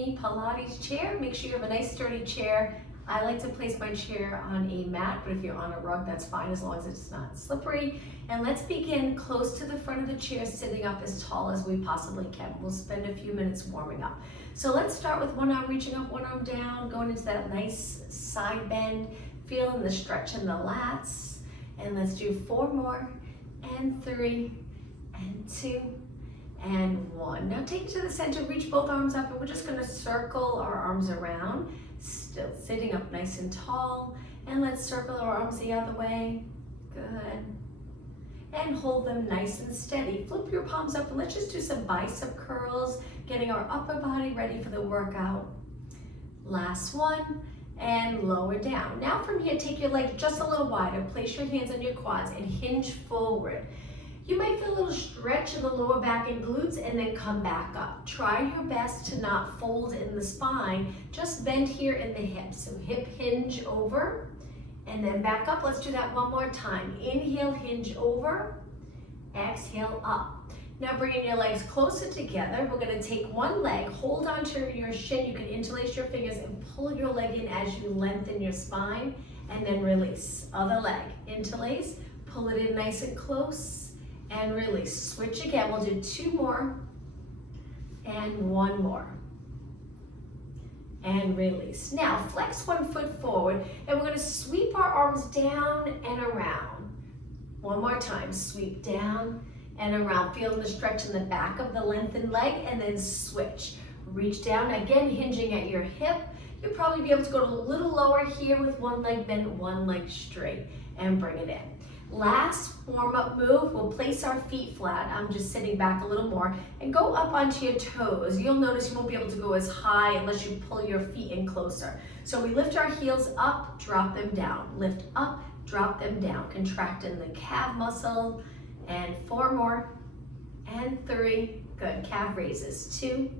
me Pilates chair. Make sure you have a nice sturdy chair. I like to place my chair on a mat, but if you're on a rug, that's fine as long as it's not slippery. And let's begin close to the front of the chair, sitting up as tall as we possibly can. We'll spend a few minutes warming up. So let's start with one arm reaching up, one arm down, going into that nice side bend, feeling the stretch in the lats. And let's do 4 more, and 3, and 2, and 1. Now take it to the center, reach both arms up, and we're just gonna circle our arms around, still sitting up nice and tall. And let's circle our arms the other way. Good. And hold them nice and steady. Flip your palms up and let's just do some bicep curls, getting our upper body ready for the workout. Last one, and lower down. Now from here, take your legs just a little wider, place your hands on your quads and hinge forward. You might feel a little stretch in the lower back and glutes and then come back up. Try your best to not fold in the spine, just bend here in the hips. So hip hinge over and then back up. Let's do that one more time. Inhale, hinge over, exhale up. Now bringing your legs closer together, we're gonna take one leg, hold onto your shin, you can interlace your fingers and pull your leg in as you lengthen your spine, and then release. Other leg, interlace, pull it in nice and close, and release. Switch again, we'll do 2 more, and 1 more. And release. Now flex 1 foot forward, and we're gonna sweep our arms down and around. One more time, sweep down and around. Feel the stretch in the back of the lengthened leg, and then switch. Reach down, again hinging at your hip. You'll probably be able to go a little lower here with one leg bent, one leg straight, and bring it in. Last warm-up move, we'll place our feet flat. I'm just sitting back a little more, and go up onto your toes. You'll notice you won't be able to go as high unless you pull your feet in closer. So we lift our heels up, drop them down. Lift up, drop them down. Contracting the calf muscle. And 4 more, and 3, good, calf raises, 2,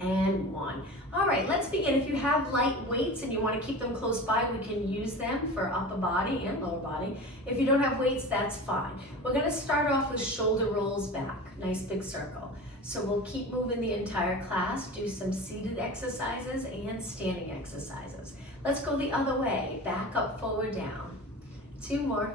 and 1. All right, let's begin. If you have light weights and you want to keep them close by, we can use them for upper body and lower body. If you don't have weights, that's fine. We're gonna start off with shoulder rolls back, nice big circle. So we'll keep moving the entire class, do some seated exercises and standing exercises. Let's go the other way, back up, forward, down. 2 more.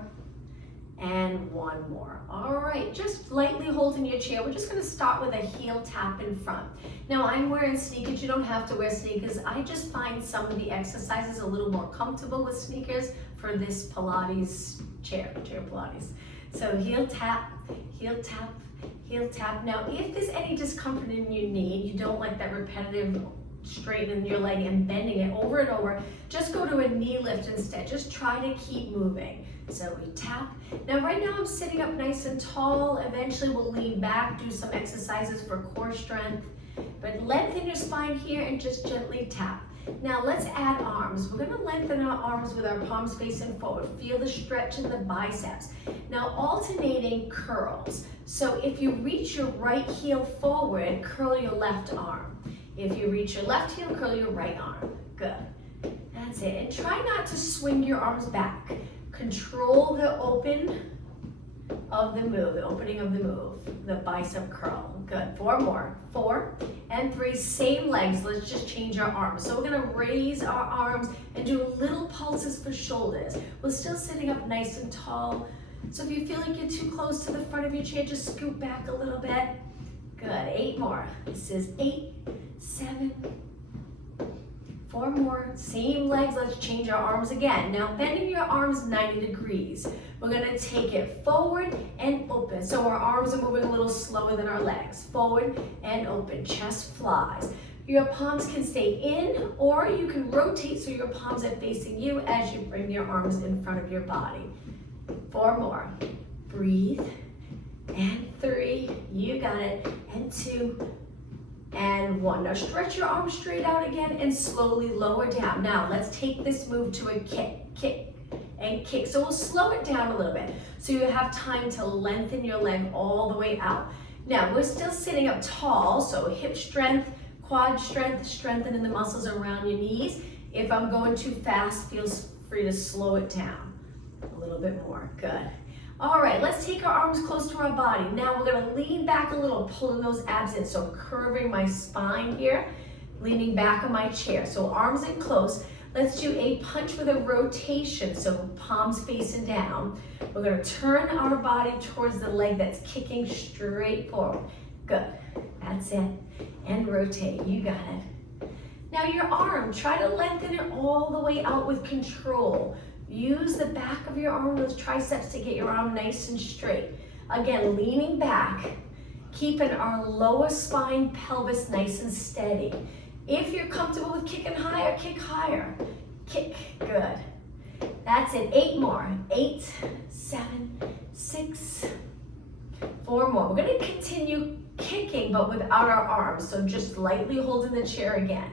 And 1 more. All right, just lightly holding your chair. We're just gonna start with a heel tap in front. Now I'm wearing sneakers, you don't have to wear sneakers. I just find some of the exercises a little more comfortable with sneakers for this Pilates chair Pilates. So heel tap, heel tap, heel tap. Now if there's any discomfort in your knee, you don't like that repetitive straightening your leg and bending it over and over, just go to a knee lift instead. Just try to keep moving. So we tap. Now right now I'm sitting up nice and tall. Eventually we'll lean back, do some exercises for core strength. But lengthen your spine here and just gently tap. Now let's add arms. We're gonna lengthen our arms with our palms facing forward. Feel the stretch in the biceps. Now alternating curls. So if you reach your right heel forward, curl your left arm. If you reach your left heel, curl your right arm. Good. That's it. And try not to swing your arms back. Control the open of the move, the opening of the move, the bicep curl. Good. 4 more. 4 and 3. Same legs. Let's just change our arms. So we're going to raise our arms and do little pulses for shoulders. We're still sitting up nice and tall. So if you feel like you're too close to the front of your chair, just scoot back a little bit. Good. 8 more. This is 8, 7, 4 more, same legs, let's change our arms again. Now bending your arms 90 degrees. We're gonna take it forward and open. So our arms are moving a little slower than our legs. Forward and open, chest flies. Your palms can stay in or you can rotate so your palms are facing you as you bring your arms in front of your body. 4 more, breathe, and 3, you got it, and 2, and 1. Now stretch your arms straight out again and slowly lower down. Now let's take this move to a kick, kick, and kick. So we'll slow it down a little bit so you have time to lengthen your leg all the way out. Now we're still sitting up tall, so hip strength, quad strength, strengthening the muscles around your knees. If I'm going too fast, feel free to slow it down a little bit more. Good. All right, let's take our arms close to our body. Now we're gonna lean back a little, pulling those abs in. So curving my spine here. leaning back on my chair. So arms in close. Let's do a punch with a rotation, so palms facing down. We're gonna turn our body towards the leg that's kicking straight forward. Good, that's it. And rotate, you got it. Now your arm, try to lengthen it all the way out with control. Use the back of your arm, those triceps, to get your arm nice and straight. Again, leaning back, keeping our lower spine, pelvis nice and steady. If you're comfortable with kicking higher, kick higher. Kick, good. That's it, 8 more. 8, 7, 6, 4 more. We're gonna continue kicking, but without our arms. So just lightly holding the chair again.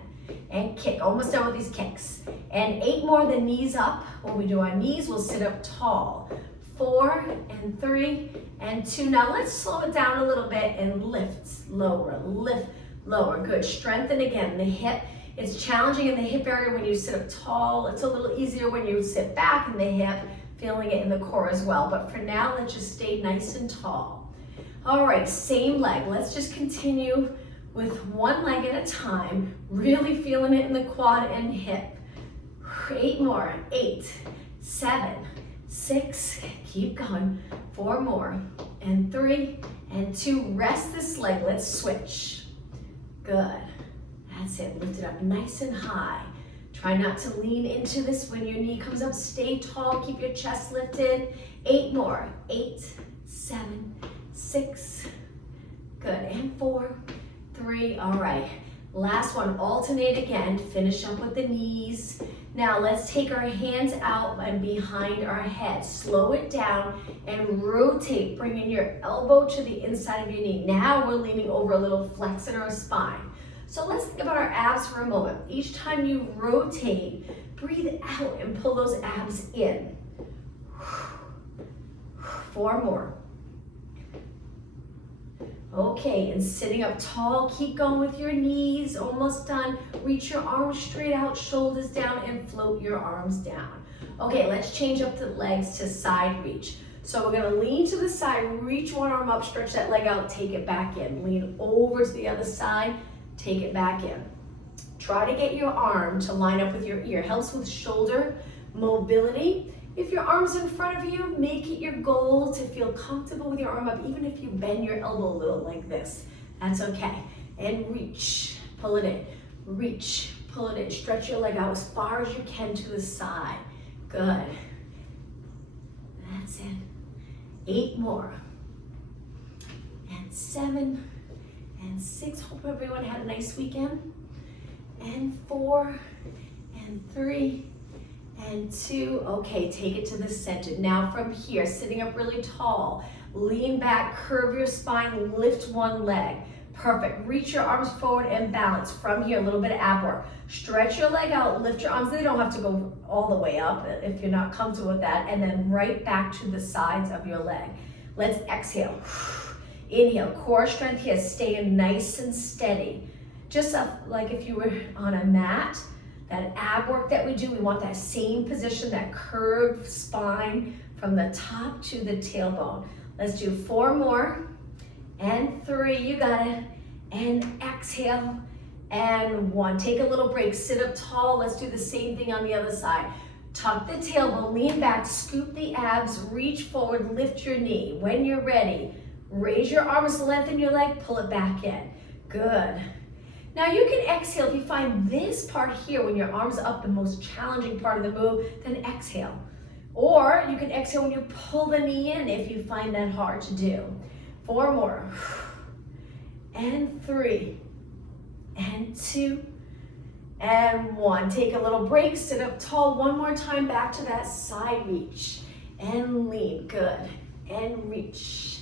And kick, almost done with these kicks. And 8 more, the knees up. When we do our knees, we'll sit up tall. 4 and 3 and 2. Now let's slow it down a little bit and lift, lower, lift, lower. Good, strengthen again the hip. It's challenging in the hip area when you sit up tall. It's a little easier when you sit back in the hip, feeling it in the core as well. But for now, let's just stay nice and tall. All right, same leg. Let's just continue with one leg at a time, really feeling it in the quad and hip. 8 more, 8, 7, 6, keep going, 4 more, and 3, and 2. Rest this leg, let's switch. Good, that's it, lift it up nice and high. Try not to lean into this when your knee comes up, stay tall, keep your chest lifted. 8 more, 8, 7, 6, good, and 4, 3, all right. Last one, alternate again, finish up with the knees. Now let's take our hands out and behind our head. Slow it down and rotate, bringing your elbow to the inside of your knee. Now we're leaning over a little, flexing our spine. So let's think about our abs for a moment. Each time you rotate, breathe out and pull those abs in. 4 more. Okay, and sitting up tall, keep going with your knees, almost done. Reach your arms straight out, shoulders down, and float your arms down. Okay, let's change up the legs to side reach. So we're gonna lean to the side, reach one arm up, stretch that leg out, take it back in. Lean over to the other side, take it back in. Try to get your arm to line up with your ear. Helps with shoulder mobility. If your arm's in front of you, make it your goal to feel comfortable with your arm up, even if you bend your elbow a little like this. That's okay. And reach, pull it in. Reach, pull it in. Stretch your leg out as far as you can to the side. Good. That's it. 8 more. And 7 and 6. Hope everyone had a nice weekend. And 4 and 3. And 2, okay, take it to the center. Now from here, sitting up really tall, lean back, curve your spine, lift one leg. Perfect, reach your arms forward and balance. From here, a little bit of ab work. Stretch your leg out, lift your arms. They don't have to go all the way up if you're not comfortable with that. And then right back to the sides of your leg. Let's exhale. Inhale, core strength here, staying nice and steady. Just like if you were on a mat. That ab work that we do, we want that same position, that curved spine from the top to the tailbone. Let's do 4 more, and 3, you got it, and exhale, and 1. Take a little break, sit up tall. Let's do the same thing on the other side. Tuck the tailbone, lean back, scoop the abs, reach forward, lift your knee. When you're ready, raise your arms, lengthen your leg, pull it back in. Good. Now you can exhale if you find this part here when your arms up, the most challenging part of the move, then exhale. Or you can exhale when you pull the knee in if you find that hard to do. 4 more. And 3. And 2. And 1. Take a little break, sit up tall. One more time, back to that side reach. And lean, good. And reach.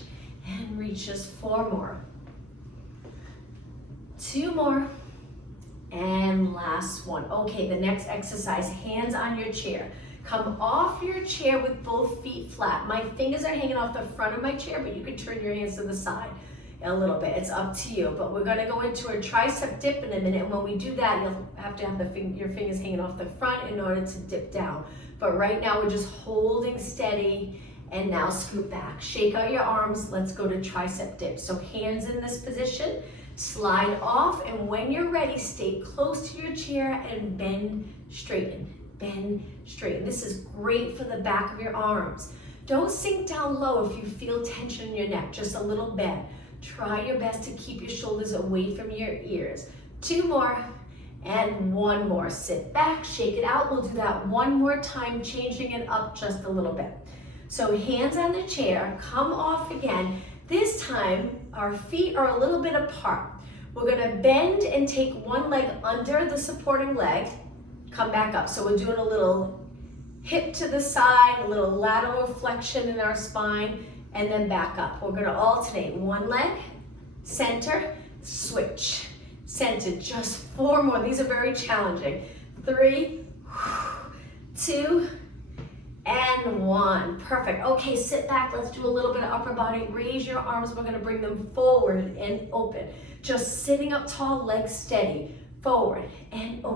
And reach, just 4 more. 2 more, and last one. Okay, the next exercise, hands on your chair. Come off your chair with both feet flat. My fingers are hanging off the front of my chair, but you can turn your hands to the side a little bit. It's up to you, but we're gonna go into a tricep dip in a minute, and when we do that, you'll have to have your fingers hanging off the front in order to dip down. But right now, we're just holding steady, and now scoot back. Shake out your arms, let's go to tricep dip. So hands in this position, Slide off, and when you're ready, stay close to your chair and bend, straighten. Bend, straighten. This is great for the back of your arms. Don't sink down low if you feel tension in your neck, just a little bend. Try your best to keep your shoulders away from your ears. 2 more, and 1 more. Sit back, shake it out. We'll do that 1 more time, changing it up just a little bit. So hands on the chair, come off again. This time, our feet are a little bit apart. We're gonna bend and take one leg under the supporting leg, come back up. So we're doing a little hip to the side, a little lateral flexion in our spine, and then back up. We're gonna alternate one leg, center, switch, center. Just 4 more. These are very challenging. 3, 2, and 1. Perfect. Okay, sit back. Let's do a little bit of upper body. Raise your arms. We're gonna bring them forward and open. Just sitting up tall, legs steady. Forward and open.